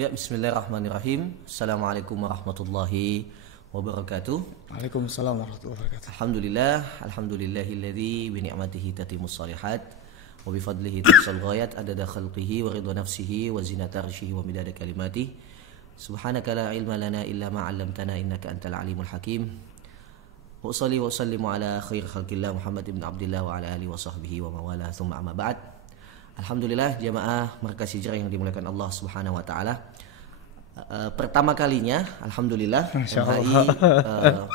Ya, bismillahirrahmanirrahim. Assalamualaikum warahmatullahi wabarakatuh. Waalaikumsalam warahmatullahi wabarakatuh. Alhamdulillahilladzi bi ni'matihi tatimmus shalihat wa bi fadlihi tuhsal ghayat adada khalqihi wa ridha nafsihi wa zinata arsyihi wa midada kalimatihi. Subhanaka la ilma lana illa ma 'allamtana innaka antal alimul hakim. Wa usalli wa usallimu ala khair khalqillah Muhammad ibn Abdillah wa ala alihi wa sahbihi wa mawala thumma amma ba'd. Alhamdulillah jamaah Markas Hijrah yang dimuliakan Allah Subhanahu wa taala. Pertama kalinya alhamdulillah MHI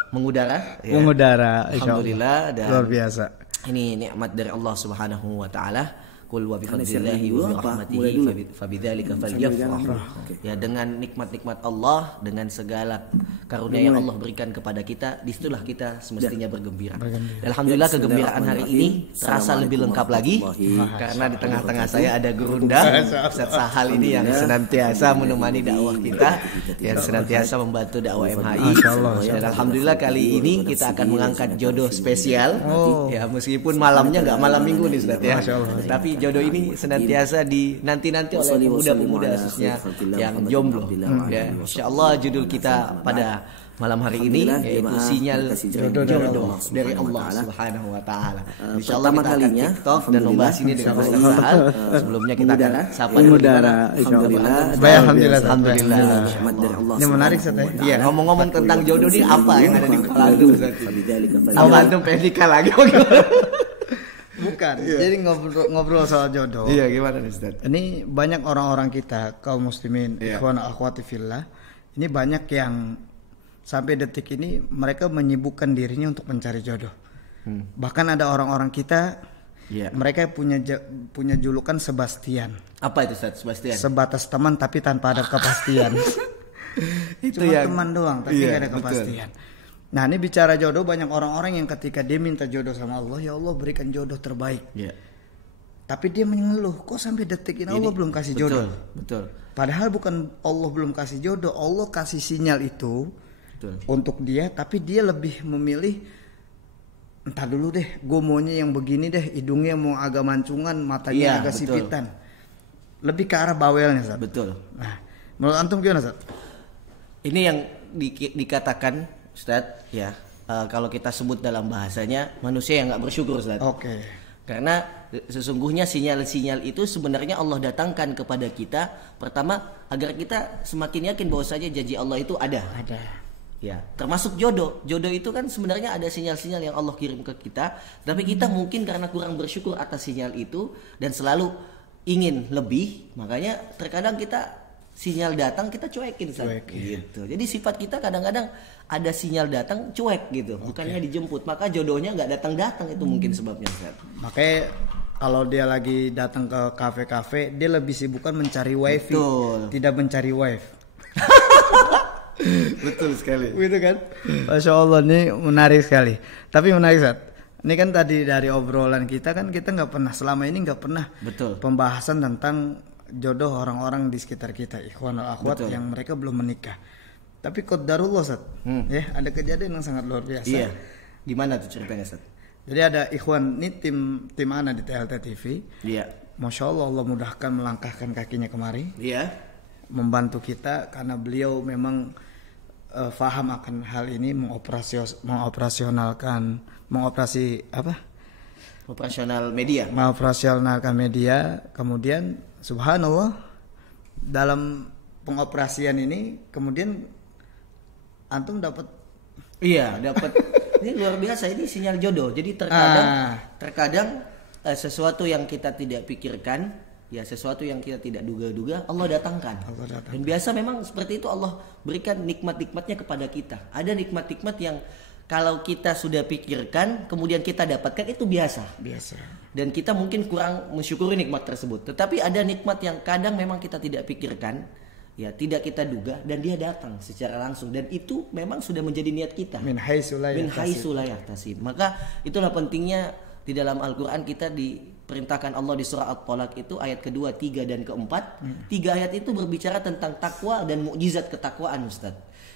mengudara ya. Mengudara alhamdulillah dan luar biasa. Ini nikmat dari Allah Subhanahu wa taala. Qul wa bi fadlillahi wa bi rahmatihi fabidzalika falyafrahu. Ya, dengan nikmat-nikmat Allah, dengan segala karunia yang Allah berikan kepada kita, disitulah kita semestinya bergembira. Alhamdulillah kegembiraan hari ini terasa lebih lengkap lagi karena di tengah-tengah saya ada Gurunda Ustaz Sahal ini yang senantiasa menemani dakwah kita, yang senantiasa membantu dakwah MHI. Dan alhamdulillah kali ini kita akan mengangkat jodoh spesial. Ya, meskipun malamnya nggak malam minggu nih Ustaz ya. Tapi jodoh ini senantiasa dinanti-nanti oleh pemuda-pemuda khususnya yang jomblo. Ya, insyaallah judul kita pada malam hari ini yaitu sinyal jodoh dari Allah Subhanahu wa taala. Insyaallah kita akan TikTok dan membahas ini dengan Ustaz Sahal. Sebelumnya kita akan sapa dulu Alhamdulillah. Ini menarik Ustaz. Iya, ngomong-ngomong tentang jodoh ini apa yang ada di kepala antum Ustaz? Apa antum pedika lagi? Bukan. Jadi ngobrol soal jodoh. Iya, gimana nih Ustaz? Ini banyak orang-orang kita kaum muslimin, ikhwan akhwati fillah. Ini banyak yang sampai detik ini mereka menyibukkan dirinya untuk mencari jodoh. Bahkan ada orang-orang kita mereka punya julukan Sebastian. Apa itu Ustaz Sebastian? Sebatas teman tapi tanpa ada kepastian. Itu cuma yang teman doang tapi gak ada kepastian. Nah, ini bicara jodoh, banyak orang-orang yang ketika dia minta jodoh sama Allah, ya Allah berikan jodoh terbaik. Tapi dia mengeluh, kok sampai detik ini Allah belum kasih jodoh. Betul. Padahal bukan Allah belum kasih jodoh, Allah kasih sinyal itu untuk dia, tapi dia lebih memilih entar dulu deh, gue maunya yang begini deh, hidungnya mau agak mancungan, matanya agak sipitan. Lebih ke arah bawelnya, Ustaz. Betul. Nah, menurut antum gimana, Ustaz? Ini yang dikatakan Ustaz, ya, kalau kita sebut dalam bahasanya manusia yang nggak bersyukur, Ustaz. Oke. Karena sesungguhnya sinyal-sinyal itu sebenarnya Allah datangkan kepada kita pertama agar kita semakin yakin bahwa saja janji Allah itu ada. Ya, termasuk jodoh. Jodoh itu kan sebenarnya ada sinyal-sinyal yang Allah kirim ke kita, tapi kita mungkin karena kurang bersyukur atas sinyal itu dan selalu ingin lebih, makanya terkadang kita sinyal datang kita cuekin gitu. Jadi sifat kita kadang-kadang ada sinyal datang cuek gitu, bukannya dijemput. Maka jodohnya nggak datang-datang, itu mungkin sebabnya Ustaz. Makanya kalau dia lagi datang ke kafe-kafe, dia lebih sibukkan mencari wifi, tidak mencari wife. Betul sekali. Gitu kan? Masya Allah, ini menarik sekali. Tapi menarik Ustaz. Ini kan tadi dari obrolan kita kan kita nggak pernah selama ini nggak pernah pembahasan tentang jodoh orang-orang di sekitar kita, ikhwan wal akhwat yang mereka belum menikah. Tapi qadarullah Ustaz, ya ada kejadian yang sangat luar biasa. Iya. Gimana tuh ceritanya Ustaz? Jadi ada ikhwan, ini tim ana di TLT TV. Iya. Masya Allah, Allah mudahkan melangkahkan kakinya kemari. Iya. Membantu kita karena beliau memang faham akan hal ini, mengoperasionalkan media. Kemudian subhanallah dalam pengoperasian ini kemudian antum dapat ini luar biasa, ini sinyal jodoh. Jadi terkadang sesuatu yang kita tidak pikirkan, ya sesuatu yang kita tidak duga-duga Allah datangkan. Dan biasa memang seperti itu Allah berikan nikmat-nikmatnya kepada kita. Ada nikmat-nikmat yang kalau kita sudah pikirkan kemudian kita dapatkan itu biasa. Dan kita mungkin kurang mensyukuri nikmat tersebut. Tetapi ada nikmat yang kadang memang kita tidak pikirkan, ya tidak kita duga, dan dia datang secara langsung, dan itu memang sudah menjadi niat kita. Min haitsu la yahtasib. Maka itulah pentingnya di dalam Al-Qur'an kita diperintahkan Allah di surah At-Talaq itu ayat kedua, 3 dan keempat. 3 ayat itu berbicara tentang takwa dan mukjizat ketakwaan, Ustaz.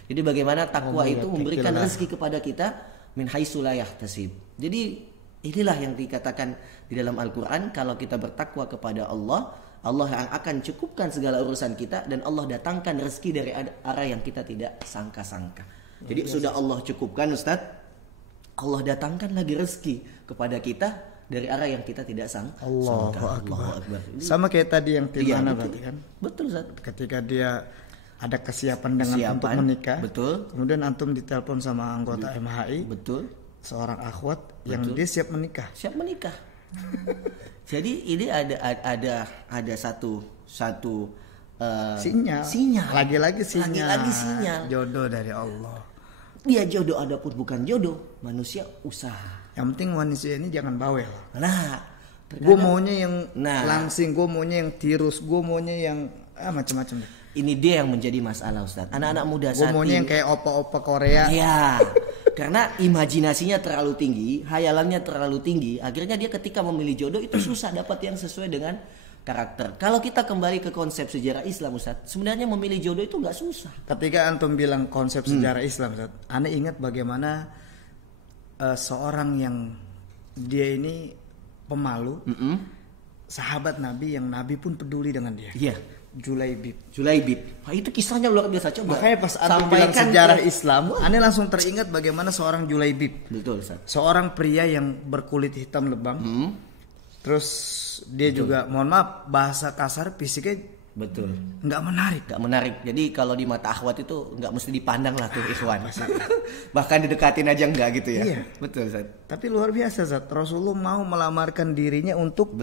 Jadi bagaimana takwa itu memberikan rezeki kepada kita min haitsu la yahtasib. Jadi inilah yang dikatakan di dalam Al-Quran, kalau kita bertakwa kepada Allah Allah yang akan cukupkan segala urusan kita, dan Allah datangkan rezeki dari arah yang kita tidak sangka-sangka. Jadi sudah Allah cukupkan, Ustaz, Allah datangkan lagi rezeki kepada kita dari arah yang kita tidak sangka. Allahu Akbar. Sama kayak tadi yang Tilmana berarti kan? Betul, Ustaz. Ketika dia ada kesiapan untuk menikah, betul. Kemudian antum ditelepon sama anggota MHI, betul. Seorang akhwat yang dia siap menikah. Siap menikah. Jadi ini ada satu sinyal. Lagi-lagi sinyal. Jodoh dari Allah. Dia jodoh, adapun bukan jodoh, manusia usaha. Yang penting manusia ini jangan bawel. Nah, gue maunya yang langsing, gue maunya yang tirus, gue maunya yang macam-macam. Ini dia yang menjadi masalah, Ustaz. Anak-anak muda saat ini. Gue maunya yang kayak opa-opa Korea. Iya. Karena imajinasinya terlalu tinggi, hayalannya terlalu tinggi, akhirnya dia ketika memilih jodoh itu susah dapat yang sesuai dengan karakter. Kalau kita kembali ke konsep sejarah Islam, Ustaz, sebenarnya memilih jodoh itu nggak susah. Ketika antum bilang konsep sejarah Islam, Ustaz, Anda ingat bagaimana seorang yang dia ini pemalu, sahabat Nabi yang Nabi pun peduli dengan dia. Iya. Julaibib. Nah, itu kisahnya luar biasa. Coba. Makanya pas antum bilang sejarah Islam, Anda langsung teringat bagaimana seorang Julaibib. Betul, Ustaz. Seorang pria yang berkulit hitam lebam. Terus dia juga, mohon maaf, bahasa kasar, fisiknya betul. Nggak menarik. Jadi kalau di mata akhwat itu nggak mesti dipandang lah tuh ikhwan. Bahkan didekatin aja nggak gitu ya. Iya. Betul, Ustaz. Tapi luar biasa, Ustaz. Rasulullah mau melamarkan dirinya untuk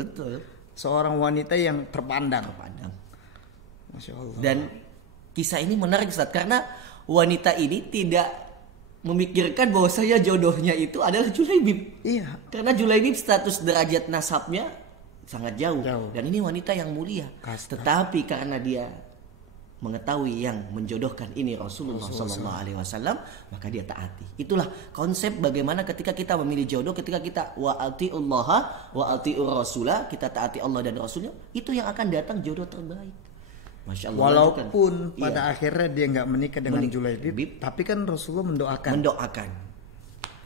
seorang wanita yang terpandang. Masya Allah. Dan kisah ini menarik, Ustaz, karena wanita ini tidak memikirkan bahwa saya jodohnya itu adalah Julaibib. Iya. Karena Julaibib status derajat nasabnya sangat jauh. Dan ini wanita yang mulia. Tetapi karena dia mengetahui yang menjodohkan ini Rasulullah SAW, maka dia taati. Itulah konsep bagaimana ketika kita memilih jodoh, ketika kita wa atiullaha wa atiur rasulah, kita taati Allah dan Rasulnya, itu yang akan datang jodoh terbaik. Masya Allah, walaupun pada akhirnya dia nggak menikah dengan Julaibib, tapi kan Rasulullah mendoakan.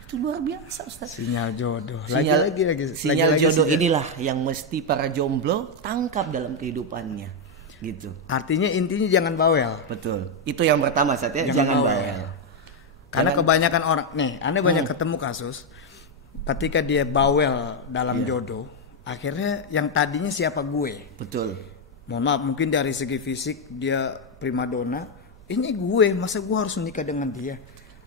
Itu luar biasa, Ustaz. Sinyal jodoh. Sinyal jodoh inilah yang mesti para jomblo tangkap dalam kehidupannya, gitu. Artinya intinya jangan bawel. Betul. Itu yang pertama, Ustaz, ya. Jangan bawel. Karena kebanyakan orang, Anda banyak ketemu kasus ketika dia bawel dalam jodoh, akhirnya yang tadinya siapa gue. Betul. Mohon maaf, mungkin dari segi fisik dia primadona, ini gue, masa gue harus menikah dengan dia?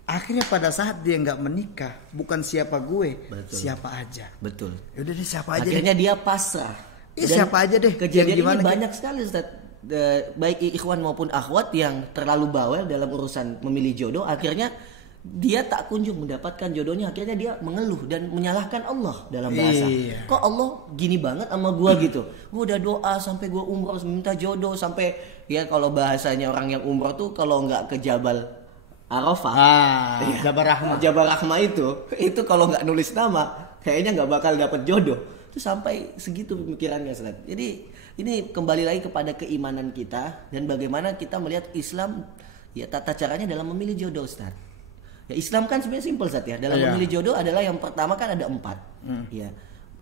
Akhirnya pada saat dia nggak menikah, bukan siapa gue, siapa aja. Betul. Yaudah deh, siapa aja. Akhirnya dia pasrah. Siapa aja deh. Kejadian ini banyak sekali, Ustaz. Baik ikhwan maupun akhwat yang terlalu bawel dalam urusan memilih jodoh, akhirnya dia tak kunjung mendapatkan jodohnya, akhirnya dia mengeluh dan menyalahkan Allah dalam bahasa. Kok Allah gini banget sama gua gitu? Gua udah doa sampai gua umroh minta jodoh, sampai ya kalau bahasanya orang yang umroh tuh kalau nggak ke Jabal Arafah, Jabal Rahmah itu kalau nggak nulis nama kayaknya nggak bakal dapet jodoh. Itu sampai segitu pemikirannya, Ustaz. Jadi ini kembali lagi kepada keimanan kita dan bagaimana kita melihat Islam, ya tata caranya dalam memilih jodoh, Ustaz. Ya Islam kan sebenarnya simpel, Zat, ya. Dalam memilih jodoh adalah yang pertama kan ada 4. Ya.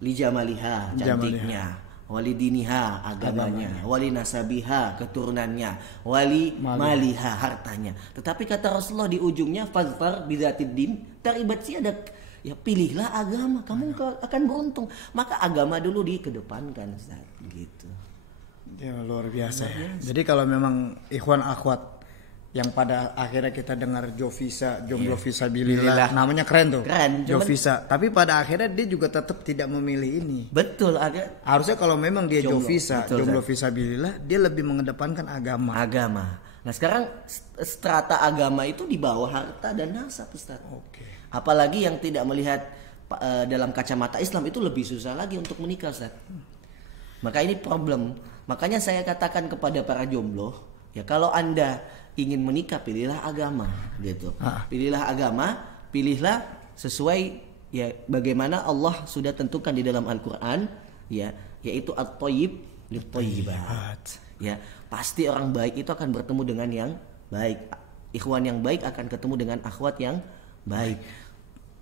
Li jamaliha, cantiknya, wali diniha, agamanya, wali nasabiha, keturunannya, wali maliha, hartanya. Tetapi kata Rasulullah di ujungnya fazfar bidzatid din, taribat sih ada, ya pilihlah agama, kamu akan beruntung. Maka agama dulu dikedepankan, Zat, gitu. Ya luar biasa. Jadi kalau memang ikhwan akhwat yang pada akhirnya kita dengar Jovisa, jomblo visabilillah, namanya keren tuh. Keren, Jovisa. Tapi pada akhirnya dia juga tetap tidak memilih ini. Betul, harusnya kalau memang dia Jovisa, jomblo visabilillah, dia lebih mengedepankan agama. Nah, sekarang strata agama itu di bawah harta dan nasab, Ustaz. Oke. Apalagi yang tidak melihat dalam kacamata Islam itu lebih susah lagi untuk menikah, Ustaz. Maka ini problem. Makanya saya katakan kepada para jomblo, ya kalau Anda ingin menikah, pilihlah agama, gitu. Pilihlah agama, pilihlah sesuai ya bagaimana Allah sudah tentukan di dalam Al-Qur'an, ya, yaitu at-thayyib lit-thayyibat. Ya, pasti orang baik itu akan bertemu dengan yang baik. Ikhwan yang baik akan ketemu dengan akhwat yang baik.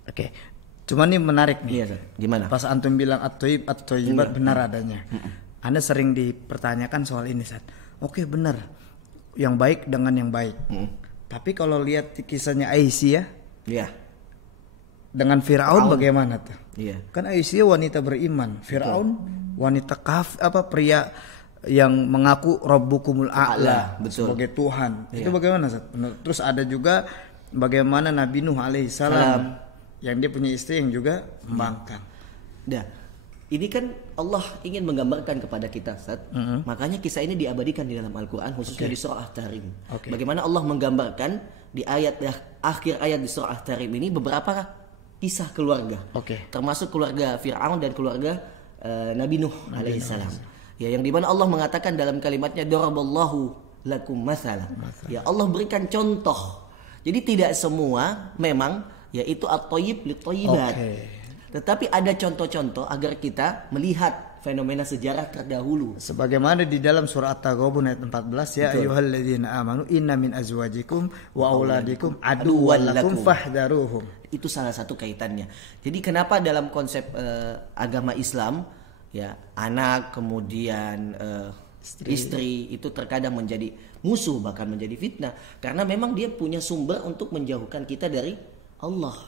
Oke. Cuman ini menarik nih. Iya, gimana? Pas antum bilang at-thayyib at-thayyibat benar adanya. Anda sering dipertanyakan soal ini, Sat. Oke, benar. Yang baik dengan yang baik. Tapi kalau lihat kisahnya Aisyah, dengan Firaun bagaimana tuh? Kan Aisyah wanita beriman, Firaun wanita pria yang mengaku Rabbukumul A'la sebagai Tuhan. Itu bagaimana, Sat? Terus ada juga bagaimana Nabi Nuh alaihissalam yang dia punya istri yang juga membangkang. Ini kan Allah ingin menggambarkan kepada kita, Sat. Makanya kisah ini diabadikan di dalam Al-Quran, khususnya di surah At-Tahrim. Bagaimana Allah menggambarkan di akhir ayat di surah At-Tahrim ini beberapa kisah keluarga, termasuk keluarga Fir'aun dan keluarga Nabi Nuh alaihissalam. Ya, yang dimana Allah mengatakan dalam kalimatnya daraballahu lakum mathala. Ya, Allah berikan contoh. Jadi tidak semua memang yaitu at-thayyib lit-thayyibat. Tetapi ada contoh-contoh agar kita melihat fenomena sejarah terdahulu. Sebagaimana di dalam surah At-Taghabun ayat 14, ya ayyuhalladzina amanu inna min azwajikum wa auladikum aduwwan lakum fahdharuhum. Itu salah satu kaitannya. Jadi kenapa dalam konsep agama Islam ya anak kemudian istri itu terkadang menjadi musuh, bahkan menjadi fitnah, karena memang dia punya sumber untuk menjauhkan kita dari Allah.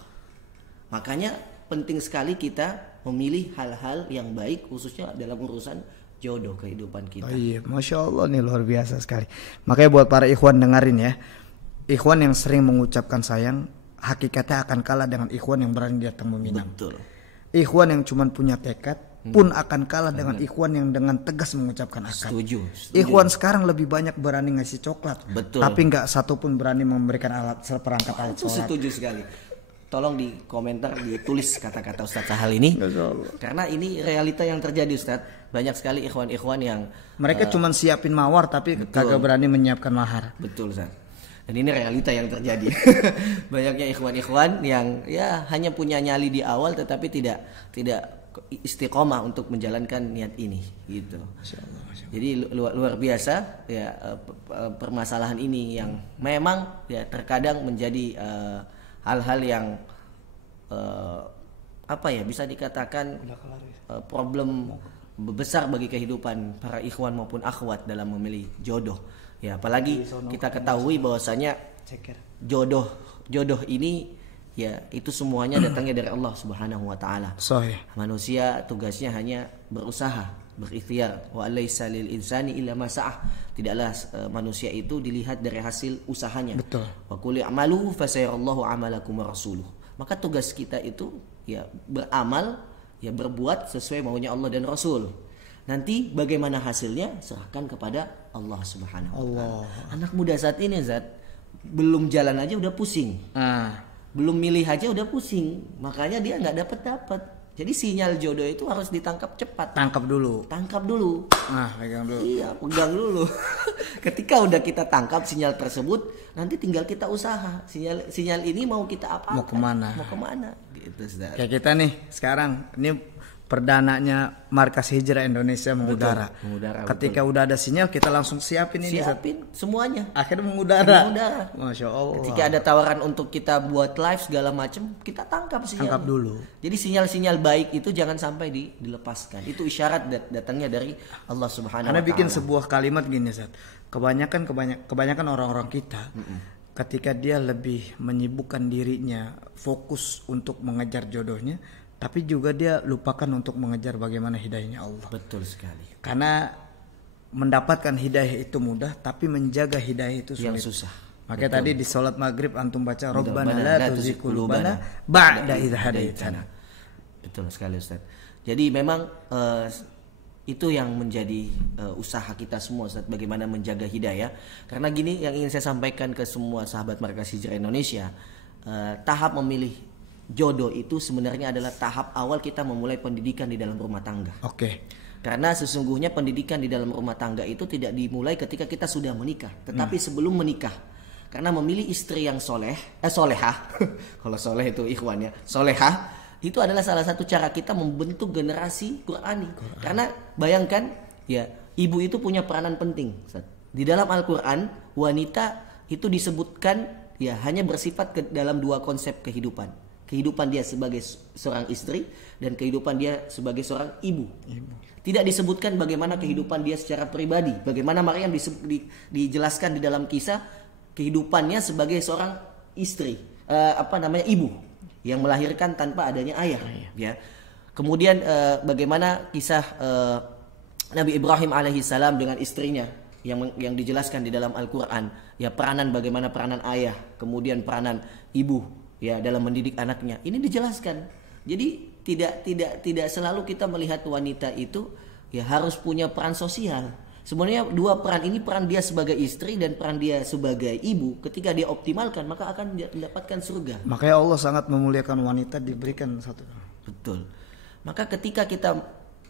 Makanya penting sekali kita memilih hal-hal yang baik, khususnya dalam urusan jodoh kehidupan kita. Iya, Masya Allah nih, luar biasa sekali. Makanya buat para ikhwan dengerin ya, ikhwan yang sering mengucapkan sayang hakikatnya akan kalah dengan ikhwan yang berani datang meminang. Betul. Ikhwan yang cuma punya tekad pun akan kalah dengan ikhwan yang dengan tegas mengucapkan akad. Setuju. Ikhwan sekarang lebih banyak berani ngasih coklat, tapi nggak satu pun berani memberikan perangkat alat sholat. Setuju sekali. Tolong di komentar ditulis kata-kata Ustadz Sahal ini, karena ini realita yang terjadi, Ustadz. Banyak sekali ikhwan-ikhwan yang mereka cuma siapin mawar tapi kagak berani menyiapkan mahar. Betul, Ustadz. Dan ini realita yang terjadi. Banyaknya ikhwan-ikhwan yang ya hanya punya nyali di awal tetapi tidak istiqomah untuk menjalankan niat ini, gitu. Masya Allah. Jadi luar biasa ya permasalahan ini yang memang ya terkadang menjadi hal-hal yang bisa dikatakan problem besar bagi kehidupan para ikhwan maupun akhwat dalam memilih jodoh. Ya, apalagi kita ketahui bahwasanya jodoh ini ya itu semuanya datangnya dari Allah Subhanahu wa taala. Manusia tugasnya hanya berusaha, berikhtiar. Wa laisa lil insani illa ma sa'ah. Tidaklah manusia itu dilihat dari hasil usahanya. Betul. Wa qul i'malu fasayarallahu 'amalakum wa rasuluh. Maka tugas kita itu ya beramal, ya berbuat sesuai maunya Allah dan Rasul. Nanti bagaimana hasilnya serahkan kepada Allah Subhanahu wa taala. Anak muda saat ini belum jalan aja udah pusing. Belum milih aja udah pusing. Makanya dia nggak dapat. Jadi sinyal jodoh itu harus ditangkap cepat. Tangkap dulu. Pegang dulu. Iya, pegang dulu. Ketika udah kita tangkap sinyal tersebut, nanti tinggal kita usaha. Sinyal ini mau kita apa? Mau kemana? Gitu, Ustaz. Kayak kita nih sekarang, ini perdananya Markas Hijrah Indonesia mengudara. Ketika udah ada sinyal kita langsung siapin semuanya. Akhirnya mengudara. Masya Allah. Ketika ada tawaran untuk kita buat live segala macam, kita tangkap dulu. Jadi sinyal-sinyal baik itu jangan sampai dilepaskan. Itu isyarat datangnya dari Allah Subhanahu wa taala. Karena bikin sebuah kalimat gini, Ustaz. Kebanyakan orang-orang kita ketika dia lebih menyibukkan dirinya fokus untuk mengejar jodohnya, tapi juga dia lupakan untuk mengejar bagaimana hidayahnya Allah. Betul sekali. Karena mendapatkan hidayah itu mudah, tapi menjaga hidayah itu sulit. Yang susah. Makanya tadi di sholat maghrib antum baca Rabbana la tuzigh qulubana ba'da idh hadaitana. Betul sekali, Ustaz. Jadi memang itu yang menjadi usaha kita semua, Ustaz, bagaimana menjaga hidayah. Karena gini yang ingin saya sampaikan ke semua sahabat Markas Hijrah Indonesia, tahap memilih jodoh itu sebenarnya adalah tahap awal kita memulai pendidikan di dalam rumah tangga. Karena sesungguhnya pendidikan di dalam rumah tangga itu tidak dimulai ketika kita sudah menikah, tetapi sebelum menikah. Karena memilih istri yang solehah, kalau soleh itu ikhwannya, solehah, itu adalah salah satu cara kita membentuk generasi Qurani. Karena bayangkan ya, ibu itu punya peranan penting. Di dalam Al-Quran wanita itu disebutkan ya hanya bersifat dalam dua konsep kehidupan kehidupan dia sebagai seorang istri dan kehidupan dia sebagai seorang ibu. Tidak disebutkan bagaimana kehidupan dia secara pribadi, bagaimana Maryam dijelaskan di dalam kisah kehidupannya sebagai seorang istri, ibu yang melahirkan tanpa adanya ayah. Ya. Kemudian bagaimana kisah Nabi Ibrahim alaihissalam dengan istrinya yang dijelaskan di dalam Al-Quran. Ya, bagaimana peranan ayah, kemudian peranan ibu ya dalam mendidik anaknya. Ini dijelaskan. Jadi tidak selalu kita melihat wanita itu ya harus punya peran sosial. Sebenarnya dua peran ini, peran dia sebagai istri dan peran dia sebagai ibu, ketika dia optimalkan maka akan mendapatkan surga. Makanya Allah sangat memuliakan wanita, diberikan satu. Betul. Maka ketika kita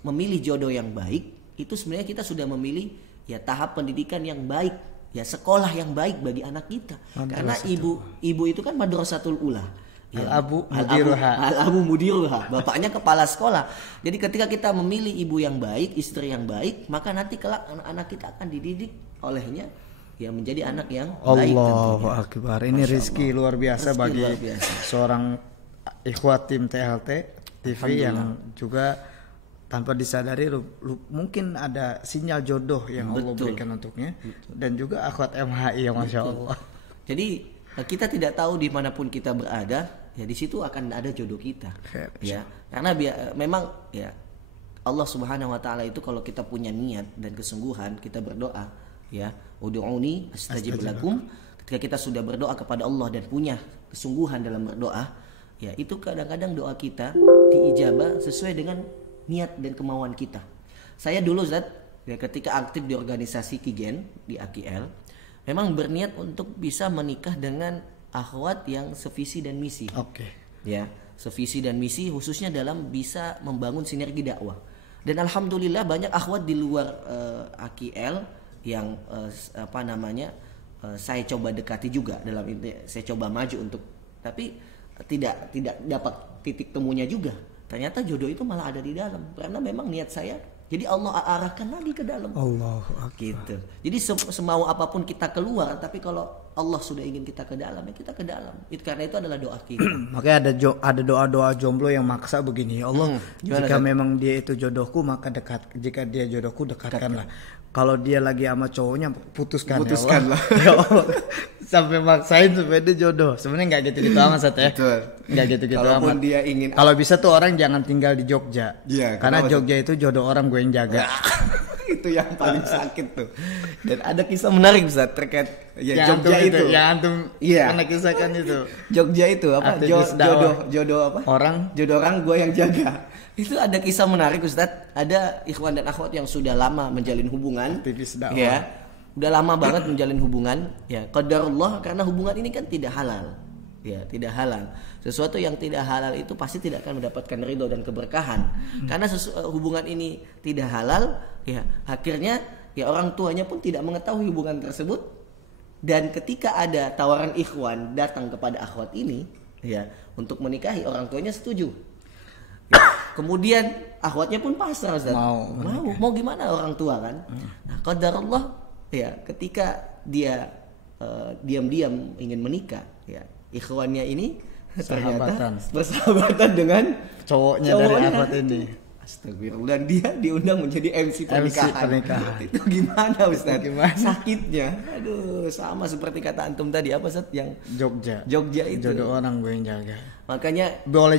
memilih jodoh yang baik, itu sebenarnya kita sudah memilih ya tahap pendidikan yang baik, ya sekolah yang baik bagi anak kita. Karena ibu itu kan madrasatul ula. Ya, Al-Abu Mudiruha, bapaknya kepala sekolah. Jadi ketika kita memilih ibu yang baik, istri yang baik, maka nanti kelak anak-anak kita akan dididik olehnya ya menjadi anak yang baik. Allahu Akbar. Ini rezeki luar biasa bagi seorang ikhwat tim THT TV yang juga tanpa disadari mungkin ada sinyal jodoh yang Allah berikan untuknya. Dan juga akhwat MHI yang Masya Allah. Jadi kita tidak tahu dimanapun kita berada, ya di situ akan ada jodoh kita. Ya, karena memang ya Allah Subhanahu wa taala itu kalau kita punya niat dan kesungguhan, kita berdoa, ya, ud'uni astajib lakum. Ketika kita sudah berdoa kepada Allah dan punya kesungguhan dalam berdoa, ya itu kadang-kadang doa kita diijabah sesuai dengan niat dan kemauan kita. Saya dulu ya ketika aktif di organisasi Kigen di AKL, memang berniat untuk bisa menikah dengan akhwat yang sevisi dan misi. Ya, sevisi dan misi khususnya dalam bisa membangun sinergi dakwah. Dan alhamdulillah banyak akhwat di luar AKL yang saya coba dekati juga dalam ini, saya coba maju untuk, tapi tidak dapat titik temunya juga. Ternyata jodoh itu malah ada di dalam, karena memang niat saya. Jadi Allah arahkan lagi ke dalam. Allah gitu. Jadi semau apapun kita keluar, tapi kalau Allah sudah ingin kita ke dalam, ya kita ke dalam. Karena itu adalah doa kita. Makanya ada doa-doa jomblo yang maksa begini. Ya Allah, jika memang dia itu jodohku, maka jika dia jodohku, dekatkanlah. Kalau dia lagi sama cowoknya, putuskanlah. Ya Allah. Sampai maksain supaya dia jodoh. Sebenarnya nggak gitu-gitu amat ya. Betul. Nggak gitu-gitu Kalaupun amat. Dia ingin. Kalau bisa tuh orang jangan tinggal di Jogja. Ya, karena Jogja itu jodoh orang gue yang jaga. Itu yang paling sakit tuh. Dan ada kisah menarik Ustaz terkait Jogja itu. Yang antum pernah kisahkan itu. Jogja itu apa? Jodoh apa? Jodoh orang gue yang jaga. Itu ada kisah menarik Ustaz. Ada ikhwan dan akhwat yang sudah lama menjalin hubungan. Aktivis dakwah. Ya. Udah lama banget menjalin hubungan. Ya, qadarullah, karena hubungan ini kan tidak halal. Ya, tidak halal. Sesuatu yang tidak halal itu pasti tidak akan mendapatkan ridho dan keberkahan. Karena hubungan ini tidak halal, ya, akhirnya ya orang tuanya pun tidak mengetahui hubungan tersebut. Dan ketika ada tawaran ikhwan datang kepada akhwat ini, ya, untuk menikahi, orang tuanya setuju. Ya, kemudian akhwatnya pun pasrah, Ustaz. Mau gimana orang tua kan? Nah, qadarullah, ya, ketika dia diam-diam ingin menikah, ya, ikhwannya ini ternyata bersahabatan dengan cowoknya dari akhwat ini. Astagfirullah, dia diundang menjadi MC pernikahan. Itu gimana Ustaz? Sakitnya. Aduh, sama seperti kata antum tadi, apa Ustaz, yang Jogja itu. Jodoh orang gue yang jaga. Makanya boleh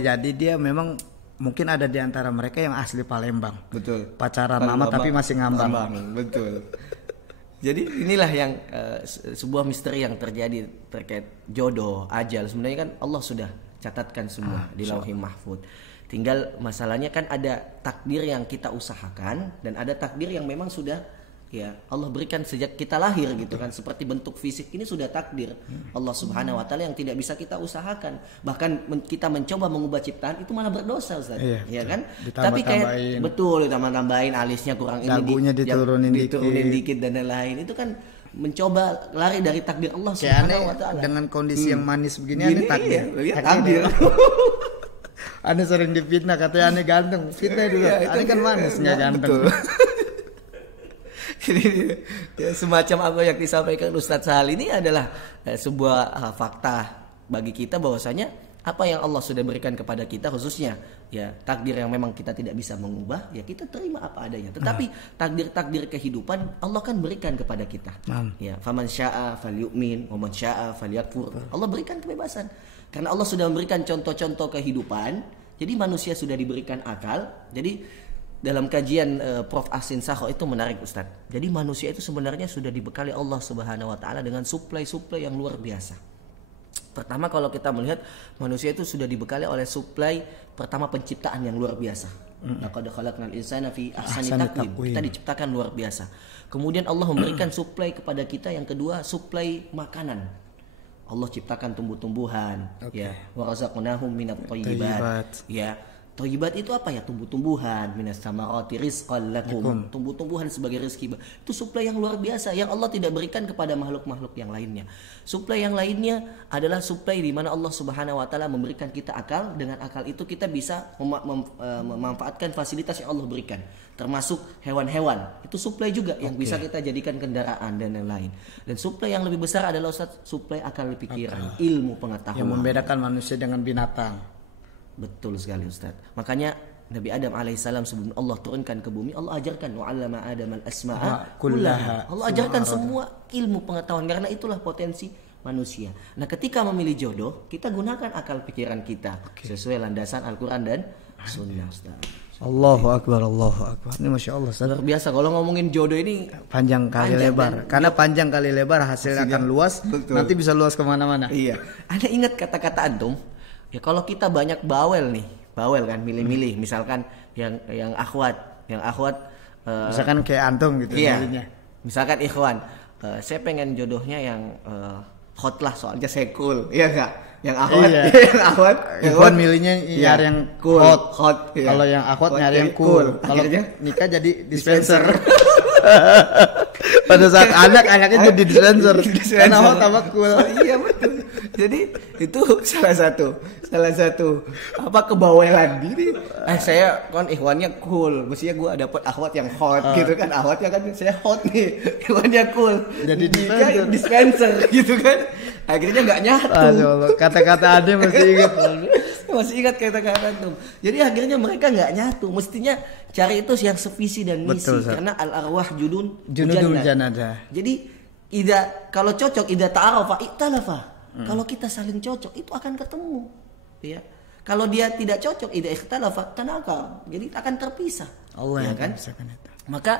jadi dia memang mungkin ada di antara mereka yang asli Palembang. Betul. Pacaran lama tapi masih ngambang. Betul. Jadi inilah yang sebuah misteri yang terjadi terkait jodoh, ajal. Sebenarnya kan Allah sudah catatkan semua di Lauhul Mahfuz. Tinggal masalahnya kan ada takdir yang kita usahakan dan ada takdir yang memang sudah ya Allah berikan sejak kita lahir gitu kan. Seperti bentuk fisik ini sudah takdir Allah Subhanahu wa taala yang tidak bisa kita usahakan. Bahkan kita mencoba mengubah ciptaan itu malah berdosa Ustaz. Ya kan? Tapi kayak betul ditambah-tambahin alisnya kurang ini, dagunya diturunin dikit dan lain-lain. Itu kan mencoba lari dari takdir Allah Subhanahu wa taala. Dengan kondisi yang manis begini ini takdir. Ane sering difitnah katanya Ane ganteng. Fitnah dulu. Ane kan manis nggak ganteng. Jadi ya, semacam apa yang disampaikan Ustadz Sahal ini adalah sebuah fakta bagi kita bahwasanya Apa yang Allah sudah berikan kepada kita, khususnya ya takdir yang memang kita tidak bisa mengubah, ya kita terima apa adanya. Tetapi takdir-takdir kehidupan Allah kan berikan kepada kita. Ya, faman syaa falyu'min wa man syaa falyakfur. Allah berikan kebebasan. Karena Allah sudah memberikan contoh-contoh kehidupan, jadi manusia sudah diberikan akal. Jadi dalam kajian Prof. Asin Sakho itu menarik Ustadz. Jadi manusia itu sebenarnya sudah dibekali Allah Subhanahu wa taala dengan suplai-suplai yang luar biasa. Pertama, kalau kita melihat manusia itu sudah dibekali oleh suplai pertama penciptaan yang luar biasa. Laqad khalaqnal insana fi ahsani taqwim. Kita diciptakan luar biasa. Kemudian Allah memberikan suplai kepada kita yang kedua, suplai makanan. Allah ciptakan tumbuh-tumbuhan, ya. Wa razaqnahum minat thayyibat. Ya. Thayyibat itu apa ya? Tumbuh-tumbuhan, minas samarati rizqan lakum. Tumbuh-tumbuhan sebagai rezeki. Itu suplai yang luar biasa yang Allah tidak berikan kepada makhluk-makhluk yang lainnya. Suplai yang lainnya adalah suplai di mana Allah Subhanahu wa taala memberikan kita akal. Dengan akal itu kita bisa memanfaatkan fasilitas yang Allah berikan. Termasuk hewan-hewan. Itu suplai juga yang bisa kita jadikan kendaraan dan lain-lain. Dan suplai yang lebih besar adalah Ustaz, suplai akal pikiran, ilmu pengetahuan. Yang membedakan manusia dengan binatang. Betul sekali Ustaz. Makanya Nabi Adam alaihissalam sebelum Allah turunkan ke bumi, Allah ajarkan wa'allama Adam al-asma'a kullaha. Allah ajarkan semua ilmu pengetahuan, karena itulah potensi manusia. Nah, ketika memilih jodoh, kita gunakan akal pikiran kita sesuai landasan Al-Quran dan Sunnah Ustaz. Allahu Akbar, Allahu Akbar. Ini Masya Allah Ustaz. Luar biasa kalau ngomongin jodoh ini panjang kali lebar. Karena panjang kali lebar hasilnya akan luas. Betul. Nanti bisa luas kemana-mana. Iya. Anda ingat kata-kata antum? Ya kalau kita banyak bawel kan, milih-milih, misalkan yang akhwat, misalkan kayak antum gitu. Iya. Misalkan ikhwan, saya pengen jodohnya yang hot lah, soalnya saya cool, iya nggak? Yang akhwat, yang akhwat, ikhwan milihnya nyari yang cool, hot. Iya. Kalau yang akhwat nyari yang cool. Kalau nikah jadi dispenser. Pada saat anak-anaknya jadi dispenser. Karena hot tambah cool. Iya betul. Jadi itu salah satu apa kebawelan diri. Saya kan ikhwannya cool, mestinya gue dapet akhwat yang hot gitu kan. Akhwatnya kan saya hot nih, ikhwannya cool. Jadi dispenser gitu kan. Akhirnya nggak nyatu. Kata-kata Ade masih ingat. Masih ingat kata-kata tuh. Jadi akhirnya mereka nggak nyatu. Mestinya cari itu yang sevisi dan misi. Betul, karena al-arwah junudul jannah. Jadi kalau cocok ta'arafa iktalafa. Kalau kita saling cocok itu akan ketemu, ya. Kalau dia tidak cocok, ikhtalafa tanaka, jadi akan terpisah. Allah ya kan? Maka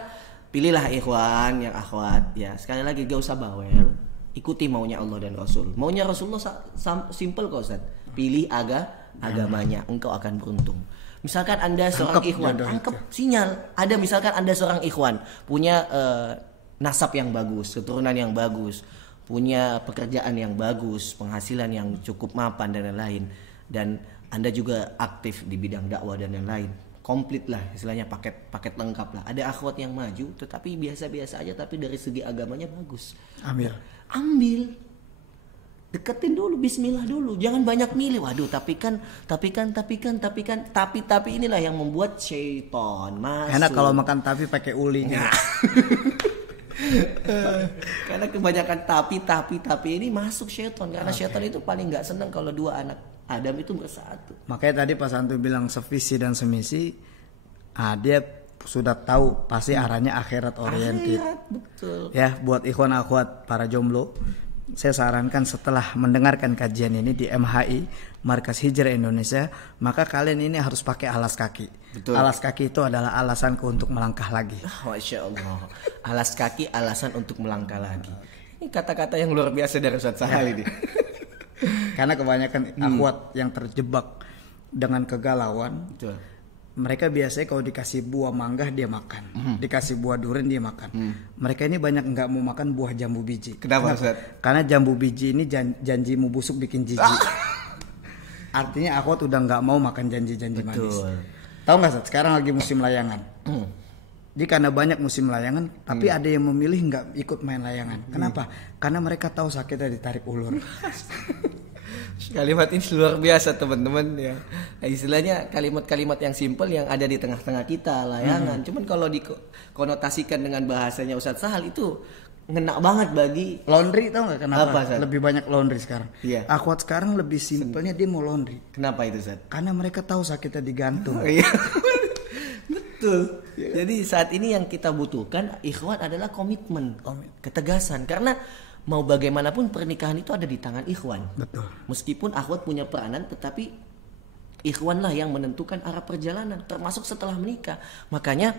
pilihlah ikhwan yang akhwat, ya. Sekali lagi gak usah bawel, ikuti maunya Allah dan Rasul. Maunya Rasulullah simple kok Ustaz. Pilih agamanya, engkau akan beruntung. Misalkan Anda seorang ikhwan, angkep sinyal. Ada misalkan Anda seorang ikhwan punya nasab yang bagus, keturunan yang bagus, punya pekerjaan yang bagus, penghasilan yang cukup mapan dan lain-lain, dan Anda juga aktif di bidang dakwah dan lain-lain, komplit lah istilahnya, paket lengkap lah. Ada akhwat yang maju tetapi biasa-biasa aja, tapi dari segi agamanya bagus. Ambil. Deketin dulu, bismillah dulu, jangan banyak milih. Waduh, tapi inilah yang membuat syaitan masuk. Enak kalau makan tapi pakai ulinya. Karena kebanyakan tapi ini masuk syaitan. Karena syaitan itu paling nggak senang kalau dua anak Adam itu bersatu. Makanya tadi pas Antum bilang sevisi dan semisi, dia sudah tahu pasti arahnya akhirat oriented. Betul. Ya, buat ikhwan akhwat para jomblo, saya sarankan setelah mendengarkan kajian ini di MHI Markas Hijrah Indonesia, maka kalian ini harus pakai alas kaki. Betul. Alas kaki itu adalah alasanku untuk melangkah lagi. Masya Allah. Alas kaki alasan untuk melangkah lagi. Ini kata-kata yang luar biasa dari Ustaz Sahal ini. Karena kebanyakan akhwat yang terjebak dengan kegalauan. Betul. Mereka biasanya kalau dikasih buah mangga dia makan, dikasih buah durian dia makan. Mereka ini banyak nggak mau makan buah jambu biji. Kenapa Ustaz? Karena jambu biji ini janjimu busuk bikin jijik. Artinya akhwat udah nggak mau makan janji-janji manis. Tahu nggak Ustaz? Sekarang lagi musim layangan. Jadi karena banyak musim layangan, tapi ada yang memilih nggak ikut main layangan. Kenapa? Karena mereka tahu sakitnya ditarik ulur. Kalimat ini luar biasa teman-teman ya. Istilahnya kalimat-kalimat yang simpel yang ada di tengah-tengah kita, layangan. Cuman kalau dikonotasikan dengan bahasanya Ustadz Sahal itu ngena banget bagi laundry. Tahu nggak kenapa? Apa, lebih banyak laundry sekarang? Iya. Akhwat sekarang lebih simpelnya dia mau laundry. Kenapa itu, Ustaz? Karena mereka tahu sakitnya digantung. Iya. Betul. Jadi saat ini yang kita butuhkan ikhwan adalah komitmen, ketegasan. Karena mau bagaimanapun pernikahan itu ada di tangan ikhwan. Betul. Meskipun akhwat punya peranan, tetapi ikhwanlah yang menentukan arah perjalanan, termasuk setelah menikah. Makanya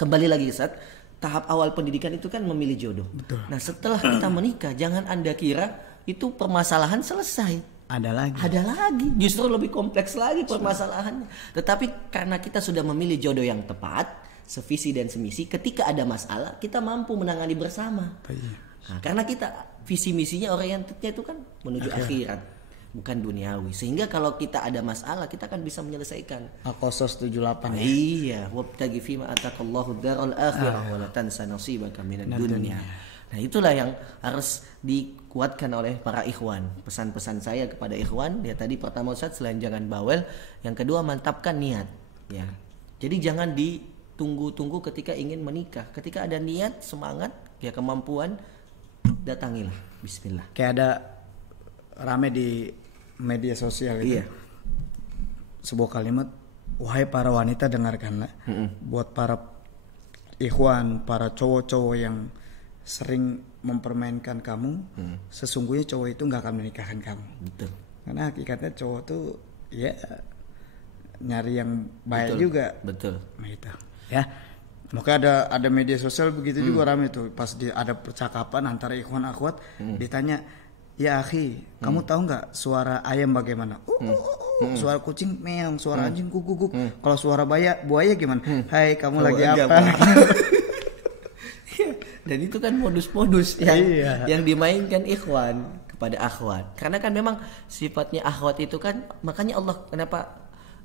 kembali lagi, Ustaz, tahap awal pendidikan itu kan memilih jodoh. Betul. Nah, setelah kita menikah, jangan Anda kira itu permasalahan selesai. Ada lagi. Justru lebih kompleks lagi permasalahannya. Tetapi karena kita sudah memilih jodoh yang tepat, sevisi dan semisi, ketika ada masalah kita mampu menangani bersama. Nah, karena kita visi misinya orientednya itu kan menuju akhirat, bukan duniawi. Sehingga kalau kita ada masalah kita akan bisa menyelesaikan. Al-Qasas 78 ya. Iya, wabtaghi fima atakallahu daral akhirah wa la tansa nasibaka minad dunya. Nah, itulah yang harus dikuatkan oleh para ikhwan. Pesan-pesan saya kepada ikhwan, ya tadi pertama Ustaz, selain jangan bawel, yang kedua mantapkan niat, ya. Jadi jangan ditunggu-tunggu ketika ingin menikah. Ketika ada niat, semangat, ya kemampuan, datangilah. Bismillah. Kayak ada rame di media sosial itu. Iya. Sebuah kalimat, wahai para wanita dengarkanlah. Buat para ikhwan, para cowok-cowok yang sering mempermainkan kamu, sesungguhnya cowok itu nggak akan menikahkan kamu. Betul. Karena hakikatnya cowok tuh ya nyari yang baik juga. Betul. Nah, itu. Ya. Makanya ada media sosial begitu juga rame tuh. Pas ada percakapan antara ikhwan akhwat, ditanya, ya akhi, kamu tahu nggak suara ayam bagaimana? Suara kucing meong, suara anjing guguk. Kalau suara buaya gimana? Hai, kamu lagi apa? Dan itu kan modus-modus yang dimainkan ikhwan kepada akhwat. Karena kan memang sifatnya akhwat itu kan, makanya Allah kenapa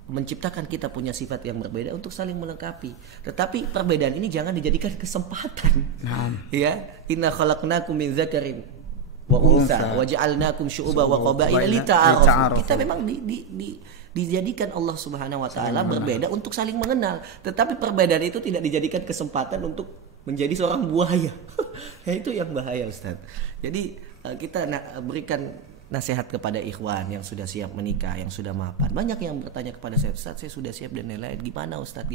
menciptakan kita punya sifat yang berbeda untuk saling melengkapi. Tetapi perbedaan ini jangan dijadikan kesempatan. Ya, inna khalaqnakum min dzakarin wa untha wa ja'alnakum syu'uban wa qabaila lita'arafu. Kita memang dijadikan Allah Subhanahu wa taala berbeda untuk saling mengenal. Tetapi perbedaan itu tidak dijadikan kesempatan untuk menjadi seorang buaya. Ya, itu yang bahaya, Ustaz. Jadi kita berikan nasihat kepada ikhwan yang sudah siap menikah, yang sudah mapan. Banyak yang bertanya kepada saya, Ustaz, saya sudah siap dan lain-lain. Gimana Ustaz?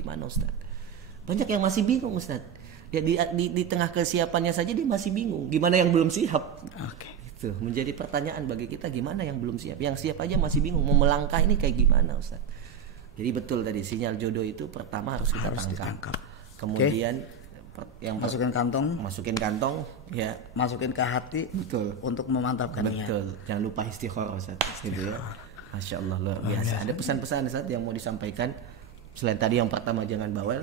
Banyak yang masih bingung, Ustaz. Ya, di tengah kesiapannya saja dia masih bingung. Gimana yang belum siap? Itu menjadi pertanyaan bagi kita, gimana yang belum siap? Yang siap aja masih bingung mau melangkah ini kayak gimana, Ustaz. Jadi betul tadi, sinyal jodoh itu pertama harus kita tangkap. Kemudian yang masukin kantong, ya, masukin ke hati, betul, untuk memantapkan niat. Betul. Jangan lupa istikharah, Ustaz. Gitu ya. Masya Allah, luar biasa. Ada pesan-pesan, Ustaz, yang mau disampaikan selain tadi yang pertama jangan bawel?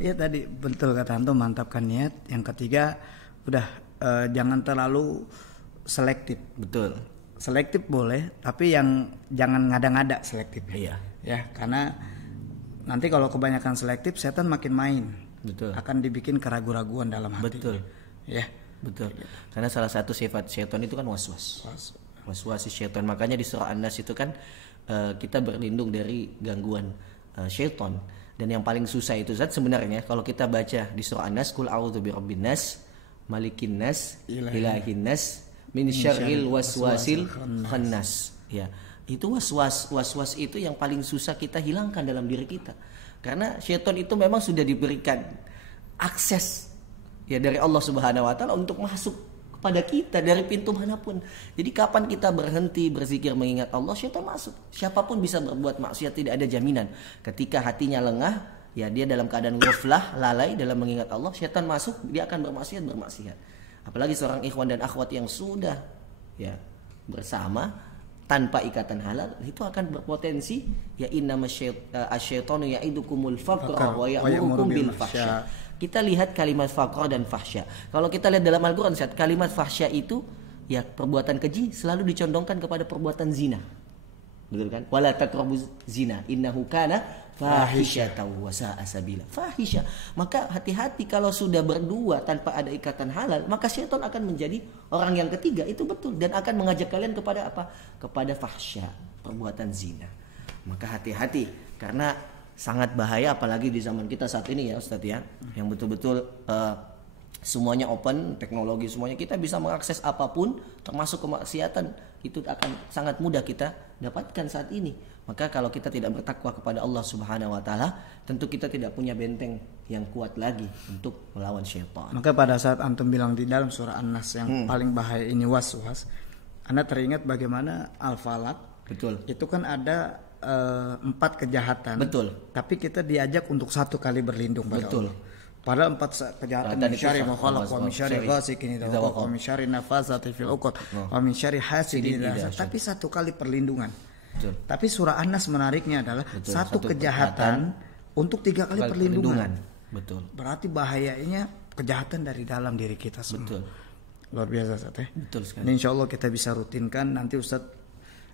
Iya, tadi betul kata antum, mantapkan niat. Yang ketiga udah jangan terlalu selektif. Betul. Selektif boleh, tapi yang jangan ngada-ngada selektif. Iya. Ya, karena nanti kalau kebanyakan selektif setan makin main. Betul. Akan dibikin keraguan-raguan dalam hati. Betul. Ya. Betul. Karena salah satu sifat syaitan itu kan waswas. Waswas syaitan. Makanya di surah An-Nas itu kan kita berlindung dari gangguan syaitan. Dan yang paling susah itu Zat sebenarnya kalau kita baca di surah An-Nas, qul a'udzu birabbin nas, malikin nas, ilahin nas, min syarril waswasil khannas. Ya. Itu was-was itu yang paling susah kita hilangkan dalam diri kita. Karena syaitan itu memang sudah diberikan akses ya dari Allah Subhanahu wa taala untuk masuk kepada kita dari pintu manapun. Jadi kapan kita berhenti berzikir mengingat Allah, syaitan masuk. Siapapun bisa berbuat maksiat, tidak ada jaminan. Ketika hatinya lengah, ya dia dalam keadaan ghaflah, lalai dalam mengingat Allah, syaitan masuk, dia akan bermaksiat. Apalagi seorang ikhwan dan akhwat yang sudah ya bersama tanpa ikatan halal, itu akan berpotensi ya innama asyaitonu ya'idukumul faqra wa ya'murukum bil fahsya. Kita lihat kalimat faqra dan fahsya. Kalau kita lihat dalam Al-Qur'an, kalimat fahsya itu ya perbuatan keji selalu dicondongkan kepada perbuatan zina. Betul kan? Wala taqrabuz zina innahu kana fahisyatan wa sa'a sabila. Fahisya. Maka hati-hati kalau sudah berdua tanpa ada ikatan halal, maka syaitan akan menjadi orang yang ketiga, itu betul, dan akan mengajak kalian kepada apa? Kepada fahsya, perbuatan zina. Maka hati-hati karena sangat bahaya apalagi di zaman kita saat ini ya Ustaz ya, yang betul-betul semuanya open, teknologi semuanya, kita bisa mengakses apapun termasuk kemaksiatan, itu akan sangat mudah kita dapatkan saat ini. Maka kalau kita tidak bertakwa kepada Allah Subhanahu wa taala, tentu kita tidak punya benteng yang kuat lagi untuk melawan syaitan. Maka pada saat antum bilang di dalam surah An-Nas yang paling bahaya ini was-was, Anda teringat bagaimana Al-Falaq. Betul. Itu kan ada 4 kejahatan. Betul. Tapi kita diajak untuk 1 kali berlindung pada Betul. Allah. Padahal 4 kejahatan, min syarri ma khalaq wa min syarri ghasiqin idza waqab wa min syarri nafasati fil 'uqad wa min syarri hasidin idza hasad. Tapi 1 kali perlindungan. Betul. Tapi surah An-Nas menariknya adalah 1 kejahatan untuk 3 kali perlindungan. Betul. Berarti bahayanya kejahatan dari dalam diri kita semua. Betul. Luar biasa Ustaz ya. Betul sekali. Ini insyaallah kita bisa rutinkan nanti Ustaz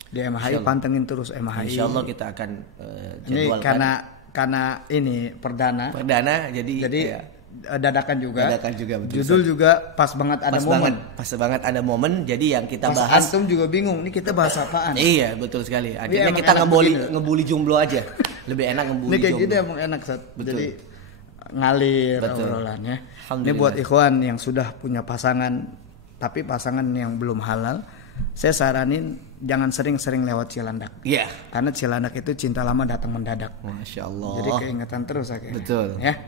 di MHI, pantengin terus MHI. Insyaallah kita akan jadwalkan. Ini karena ini perdana jadi ya, dadakan juga betul. Judul juga pas banget ada momen. Pas banget ada momen, jadi yang kita bahas antum juga bingung ini kita bahas apaan. Iya betul sekali, akhirnya kita ngebully jomblo aja. Lebih enak ngebully ini kayak jomblo. Gitu emang enak Sat. Jadi ngalir obrolannya. Ini buat Alhamdulillah. ikhwan yang sudah punya pasangan tapi pasangan yang belum halal, saya saranin jangan sering-sering lewat Cilandak. Iya. Karena Cilandak itu cinta lama datang mendadak. Masya Allah. Jadi keingetan terus akhirnya. Betul. Ya.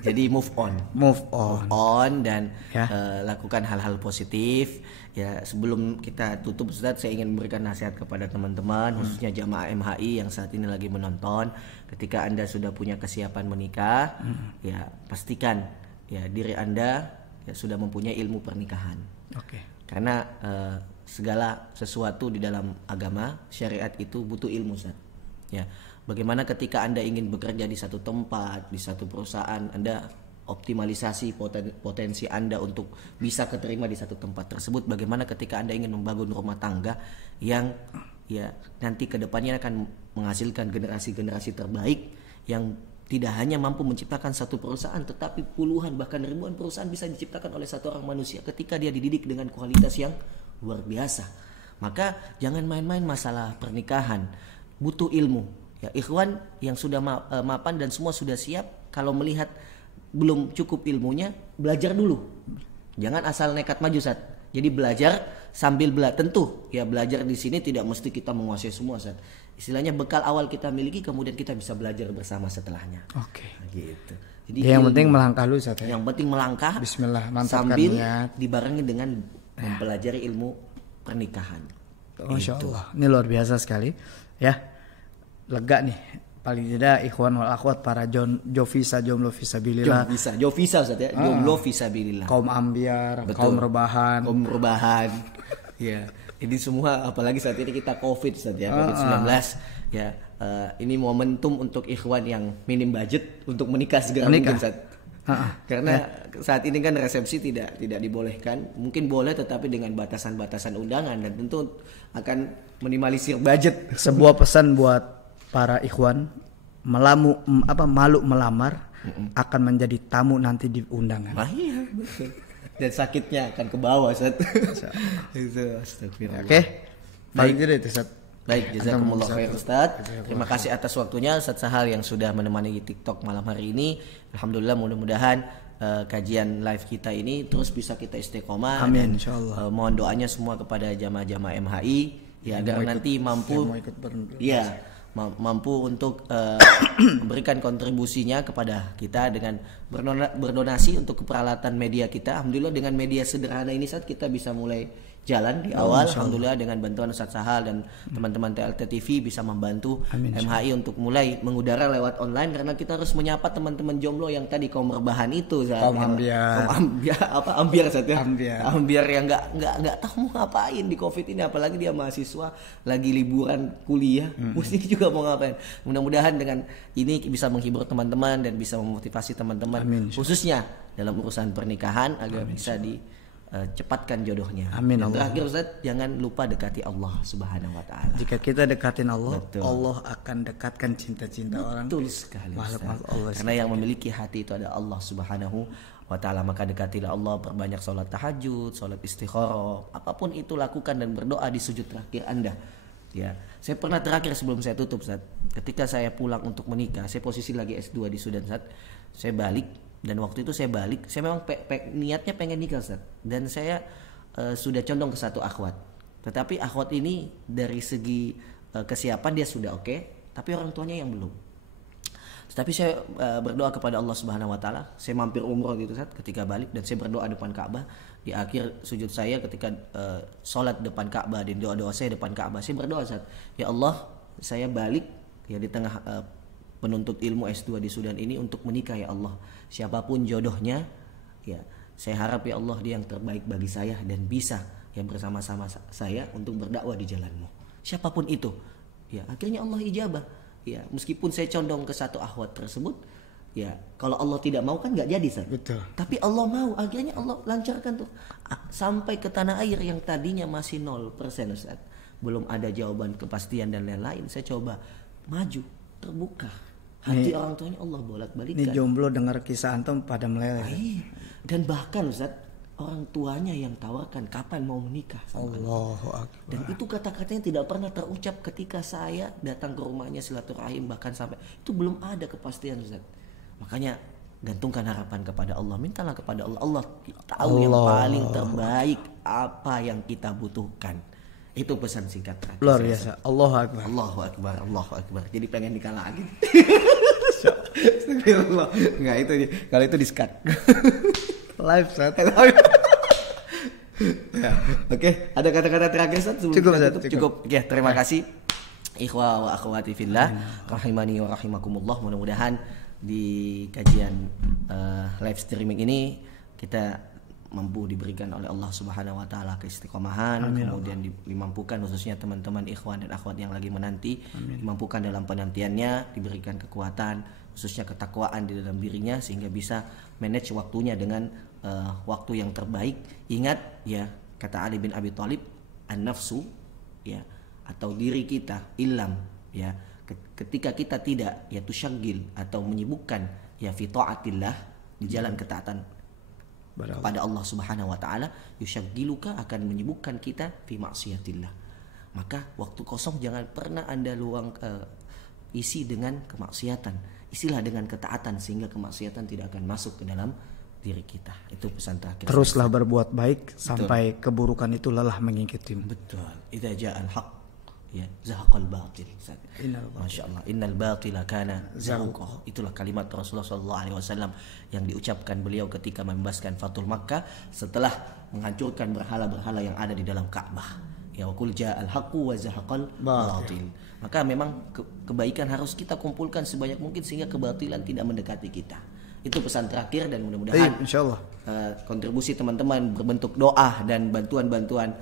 Jadi move on dan ya. Lakukan hal-hal positif. Ya, sebelum kita tutup Ustaz, saya ingin memberikan nasihat kepada teman-teman khususnya jamaah MHI yang saat ini lagi menonton. Ketika Anda sudah punya kesiapan menikah, ya pastikan ya diri Anda ya sudah mempunyai ilmu pernikahan. Oke. Karena segala sesuatu di dalam agama syariat itu butuh ilmu, Ustaz. Ya, bagaimana ketika Anda ingin bekerja di satu tempat, di satu perusahaan, Anda optimalisasi potensi Anda untuk bisa keterima di satu tempat tersebut. Bagaimana ketika Anda ingin membangun rumah tangga yang ya nanti kedepannya akan menghasilkan generasi-generasi terbaik yang tidak hanya mampu menciptakan satu perusahaan, tetapi puluhan bahkan ribuan perusahaan bisa diciptakan oleh satu orang manusia ketika dia dididik dengan kualitas yang luar biasa. Maka jangan main-main masalah pernikahan, butuh ilmu. Ya, ikhwan yang sudah mapan dan semua sudah siap, kalau melihat belum cukup ilmunya, belajar dulu. Jangan asal nekat maju, Ustaz. Jadi belajar sambil tentu ya belajar di sini tidak mesti kita menguasai semua, Ustaz. Istilahnya bekal awal kita miliki, kemudian kita bisa belajar bersama setelahnya. Oke. Gitu. Jadi yang penting melangkah dulu, Ustaz. Yang penting melangkah. Bismillah, mantapkan sambil niat. Dibarengi dengan mempelajari ilmu pernikahan. Masya Allah, ini luar biasa sekali. Ya, lega nih. Paling tidak ikhwan wal akhwat para jovisa jomblo fisabilillah. Jovisa Ustaz ya, jomblo fisabilillah. Kaum ambiar, kaum rebahan. Ya, ini semua apalagi saat ini kita Covid Ustaz ya, Covid-19 ya. Ini momentum untuk ikhwan yang minim budget untuk menikah segera mungkin Ustaz. Karena saat ini kan resepsi tidak dibolehkan. Mungkin boleh tetapi dengan batasan-batasan undangan dan tentu akan minimalisir budget. Sebuah pesan buat para ikhwan, malu melamar akan menjadi tamu nanti di undangan. Iya, betul. Dan sakitnya akan ke bawah, Ustaz. Itu astagfirullah. Oke. Baik gitu itu, Ustaz. Baik, jazakumullah khair Ustaz. Terima kasih atas waktunya Ustaz Sahal yang sudah menemani TikTok malam hari ini. Alhamdulillah, mudah-mudahan kajian live kita ini terus bisa kita istiqomah. Amin insyaallah. Mohon doanya semua kepada jamaah-jamaah MHI ya agar nanti mampu mampu untuk memberikan kontribusinya kepada kita dengan berdonasi untuk keperalatan media kita. Alhamdulillah dengan media sederhana ini saat kita bisa mulai jalan di awal. Alhamdulillah dengan bantuan Ustaz Sahal dan teman-teman TLT TV bisa membantu MHI untuk mulai mengudara lewat online, karena kita harus menyapa teman-teman jomblo yang tadi kaum rebahan itu ambiar yang nggak tahu mau ngapain di Covid ini, apalagi dia mahasiswa lagi liburan kuliah, mesti juga mau ngapain. Mudah-mudahan dengan ini bisa menghibur teman-teman dan bisa memotivasi teman-teman khususnya dalam urusan pernikahan agar bisa cepatkan jodohnya. Amin. Dan terakhir Ustaz, jangan lupa dekati Allah Subhanahu wa taala. Jika kita dekatin Allah, betul, Allah akan dekatkan cinta-cinta orang. Betul sekali. Karena yang memiliki hati itu ada Allah Subhanahu wa taala, maka dekatilah Allah, perbanyak salat tahajud, salat istikharah, apapun itu lakukan dan berdoa di sujud terakhir Anda. Ya, saya pernah terakhir sebelum saya tutup Ustaz, ketika saya pulang untuk menikah, saya posisi lagi S2 di Sudan Ustaz. Saya balik Dan waktu itu saya balik, saya memang niatnya pengen nikah Ustaz. Dan saya sudah condong ke satu akhwat. Tetapi akhwat ini dari segi kesiapan dia sudah oke, tapi orang tuanya yang belum. Tetapi saya berdoa kepada Allah Subhanahu wa taala. Saya mampir umroh gitu Ustaz ketika balik, dan saya berdoa depan Ka'bah. Di akhir sujud saya ketika sholat depan Ka'bah dan doa-doa saya depan Ka'bah, saya berdoa Ustaz, ya Allah, saya balik ya di tengah penuntut ilmu S2 di Sudan ini untuk menikah ya Allah. Siapapun jodohnya, ya saya harap ya Allah dia yang terbaik bagi saya dan bisa yang bersama-sama saya untuk berdakwah di jalan-Mu. Siapapun itu. Ya, akhirnya Allah ijabah. Ya, meskipun saya condong ke satu akhwat tersebut, ya kalau Allah tidak mau kan nggak jadi Ustaz. Betul. Tapi Allah mau, akhirnya Allah lancarkan tuh sampai ke tanah air yang tadinya masih 0% Ustaz. Belum ada jawaban kepastian dan lain-lain. Saya coba maju, terbuka. Hati orang tuanya Allah bolak-balikan. Ini jomblo dengar kisah antum pada meleleh. Dan bahkan Ustaz, orang tuanya yang tawarkan kapan mau menikah. Allahu Akbar. Dan itu kata-katanya tidak pernah terucap ketika saya datang ke rumahnya silaturahim, bahkan sampai itu belum ada kepastian Ustaz. Makanya gantungkan harapan kepada Allah, mintalah kepada Allah. Allah tahu yang paling terbaik apa yang kita butuhkan. Itu pesan singkat terakhir. Luar biasa. Allahu Akbar. Allahu Akbar. Allahu Akbar. Jadi pengen nikah lagi. Astagfirullah. Enggak itu, kalau itu di-skat. Live Ustaz. Ya. Oke, ada kata-kata terakhir Ustaz sebelum cukup, kita tutup? Cukup. Ya, terima kasih. Ikhwa wa akhwati fillah, rahimani wa rahimakumullah. Mudah-mudahan di kajian live streaming ini kita mampu diberikan oleh Allah Subhanahu wa taala keistiqomahan, kemudian dimampukan khususnya teman-teman ikhwan dan akhwat yang lagi menanti, dimampukan dalam penantiannya, diberikan kekuatan, khususnya ketakwaan di dalam dirinya sehingga bisa manage waktunya dengan waktu yang terbaik. Ingat ya, kata Ali bin Abi Thalib, an-nafsu ya atau diri kita ilam ya, ketika kita tidak ya tusyagil atau menyibukkan ya fi taatillah di jalan ketaatan kepada Allah Subhanahu wa taala, yusyaggiluka akan menyibukkan kita fi maksiatillah. Maka waktu kosong jangan pernah Anda isi dengan kemaksiatan. Isilah dengan ketaatan sehingga kemaksiatan tidak akan masuk ke dalam diri kita. Itu pesan terakhir. Teruslah berbuat baik sampai keburukan itu lelah mengikutimu. Betul. Idza ja'al haqq ya zahaqal batil. Masya Allah, innal batila kana zahuqa. Itulah kalimat Rasulullah SAW yang diucapkan beliau ketika membebaskan Fathul Makkah setelah menghancurkan berhala-berhala yang ada di dalam Ka'bah. Ya wa qul ja'al haqqu wa zahaqal batil. Maka memang kebaikan harus kita kumpulkan sebanyak mungkin sehingga kebatilan tidak mendekati kita. Itu pesan terakhir, dan mudah-mudahan insyaallah kontribusi teman-teman berbentuk doa dan bantuan-bantuan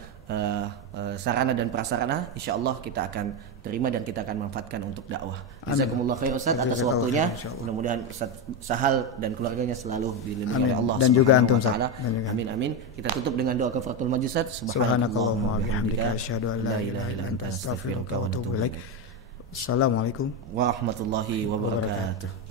sarana dan prasarana insyaallah kita akan terima dan kita akan manfaatkan untuk dakwah. Jazakumullah khair Ustaz atas waktunya. Mudah-mudahan Ustaz Sahal dan keluarganya selalu dilindungi oleh Allah dan juga antum taala. Amin amin. Kita tutup dengan doa kafaratul majlis Ustaz. Subhanakallahumma wa bihamdika asyhadu an la ilaha illa anta astaghfiruka wa atubu ilaik. Assalamualaikum warahmatullahi wabarakatuh.